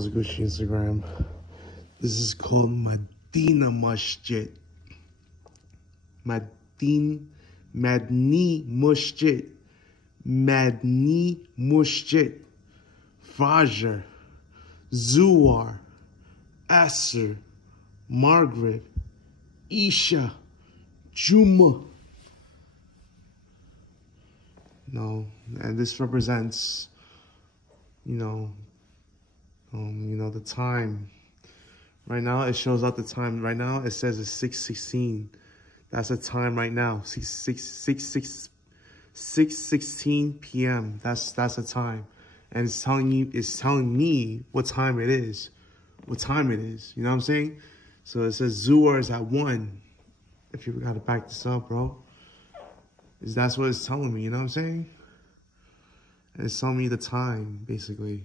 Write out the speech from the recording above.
How's Gucci Instagram? This is called Madina Masjid. Madni Masjid. Madni Masjid. Fajr. Zuhar. Asr. Maghrib. Isha. Juma. No, and this represents, the time. Right now, it shows out the time. Right now, it says it's 6:16. That's the time right now. 6:16 p.m. That's the time, and it's telling me what time it is. What time it is? You know what I'm saying? So it says Zuhar is at 1. If you gotta back this up, bro, that's what it's telling me. You know what I'm saying? And it's telling me the time, basically.